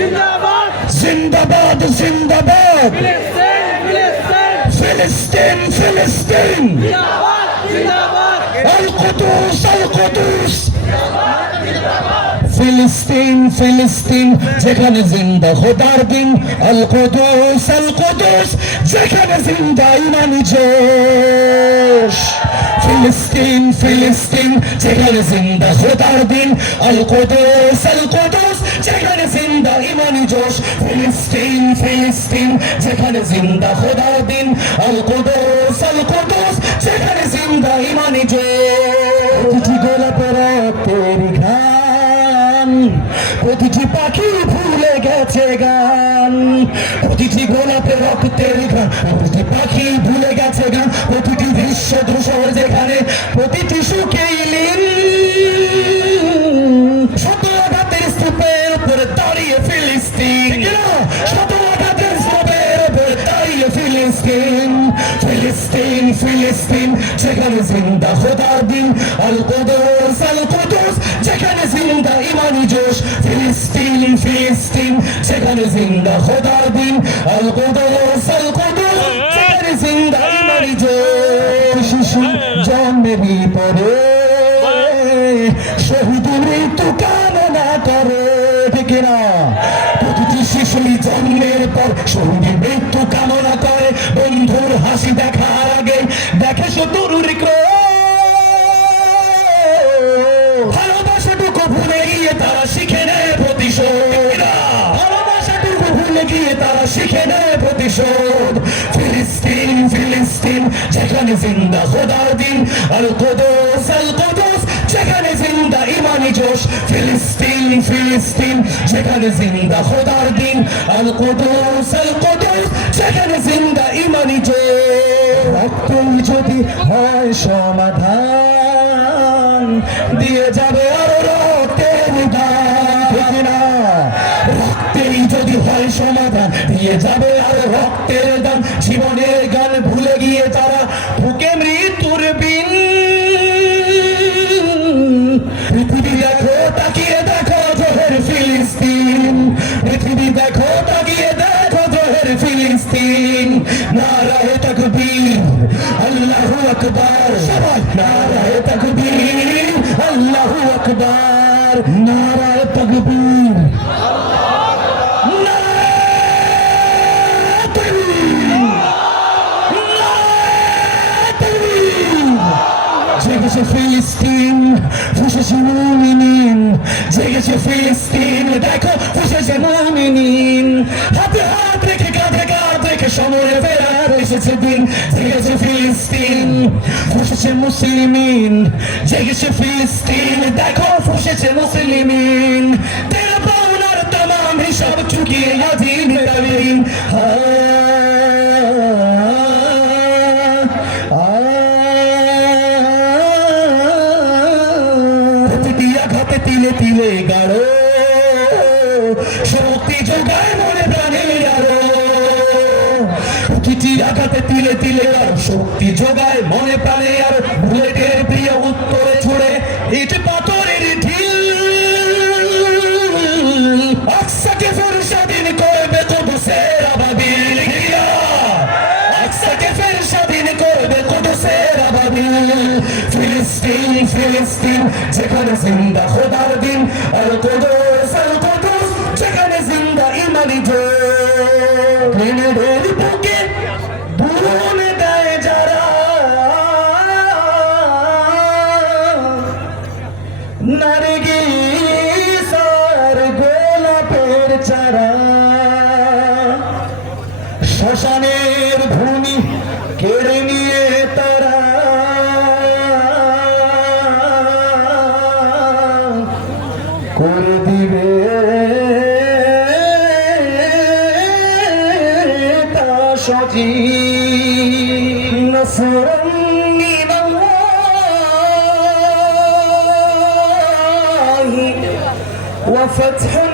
জিন্দাবাদ জিন্দাবাদ ফিলিস্তিন ফিলিস্তিন আল কুদুস আল কুদুস ফিলিস্তিন ফিলিস্তিন যেখানে জিন্দা খোদার দিন আল কুদুস যেখানে জিন্দা ইমানি জোশ ফিলিস্তিন ফিলিস্তিন যেখানে জিন্দা খোদার দিন আল কুদুস যেখানে জিন্দা ইমানি জোশ ফিলিস্তিন ফিলিস্তিন যেখানে জিন্দা খোদার দিন আল কুদুস যেখানে জিন্দা ইমানি জোশ প্রতিটি গোলাপের রক্তের ঘাম প্রতিটি পাখি ভুলে গেছে গান প্রতিটি গোলাপের রক্তের ঘাম প্রতিটি পাখি ভুলে গেছে গান প্রতিটি বিশ্ব ধূসর যেখানে প্রতিটি সুখে লীন শত আঘাতের স্তূপের উপরে দাঁড়িয়ে ফিলিস্তিন শত আঘাতের স্তূপের উপরে দাঁড়িয়ে ফিলিস্তিন ফিলিস্তিন ফিলিস্তিন যেখানে জিন্দা খোদার দিন আল কুদুস যেখানে জিন্দা ইমানি জোশ ফিলিস্তিন ফিলিস্তিন যেখানে জিন্দা খোদার দিন আল কুদুস যেখানে জিন্দা ইমানি জোশ শিশু জন্মেরই পরে শহীদ মৃত্যু কামনা করে ঠিক না প্রতিটি শিশুই জন্মের পর শহীদ মৃত্যু কামনা করে বন্ধুর হাসি দেখার আগে দেখে শত্রুর ভালোবাসাটুকু ভুলে গিয়ে তারা শিখে নেয় প্রতিশোধ ভালোবাসাটুকু ভুলে গিয়ে তারা শিখে নেয় প্রতিশোধ ফিলিস্তিন ফিলিস্তিন যেখানে জিন্দা খোদার দিন আল কুদুস যেখানে জিন্দা ইমানি জোশ ফিলিস্তিন ফিলিস্তিন যেখানে জিন্দা খোদার দিন আল কুদুস যেখানে জিন্দা ইমানি জোশ রক্তই যদি হয় সমাধান দিয়ে যাবে আরো রক্তের দান না রক্তেই যদি হয় সমাধান দিয়ে যাবে আরো রক্তের দান জীবনের গান ভুলে গিয়ে তারা বুকে মৃত্যুর বিন পৃথিবী দেখো তাকিয়ে দেখো জোহের ফিলিস্তিন পৃথিবী দেখো তাকিয়ে দেখো জোহের ফিলিস্তিন নারায়ে তাকবীর আল্লাহু আকবার সবাই নারায়ে তাকবীর আল্লাহু আকবার নারায়ে তাকবীর জেগেছে ফিলিস্তিন ফুঁসেছে মুমিনিন জেগেছে ফিলিস্তিন দেখো ফুঁসেছে মুমিনিন হাতে হাত রেখে কাঁধে কাঁধ রেখে সময়ে ফেরার এসেছে দিন জেগেছে ফিলিস্তিন ফুঁসেছে মুসলিমিন জেগেছে ফিলিস্তিন দেখো ফুঁসেছে মুসলিমিন তেরা পাওনার তামাম হিসাব চুকিয়ে হাজির তাবিন তিলে তিলে গাড়ো শক্তি যোগায় মনে প্রাণে আরো প্রতিটি আঘাতে তিলে তিলে গাড়ো শক্তি যোগায় মনে প্রাণে আর বুলেটের প্রিয় উত্তরে ছুড়ে ইট পাথরের ঢিল আকসাকে ফের স্বাধীন করবে কুদুসের আবাবিল আকসাকে ফের স্বাধীন করবে কুদুসের আবাবিল ফিলিস্তিন ফিলিস্তিন যেখানে জিন্দা খোদার দিন আল কুদুস যেখানে জিন্দা ইমানি জোশ গ্রেনেডের বুকে বুন দেয় যারা নারগিস আর গোলাপের চারা শ্মশানের ভূমি কেড়ে নিয়ে তারা করে দিবে তা সজীব নসরুন মিনাল্লাহি ওয়া ফাতহুন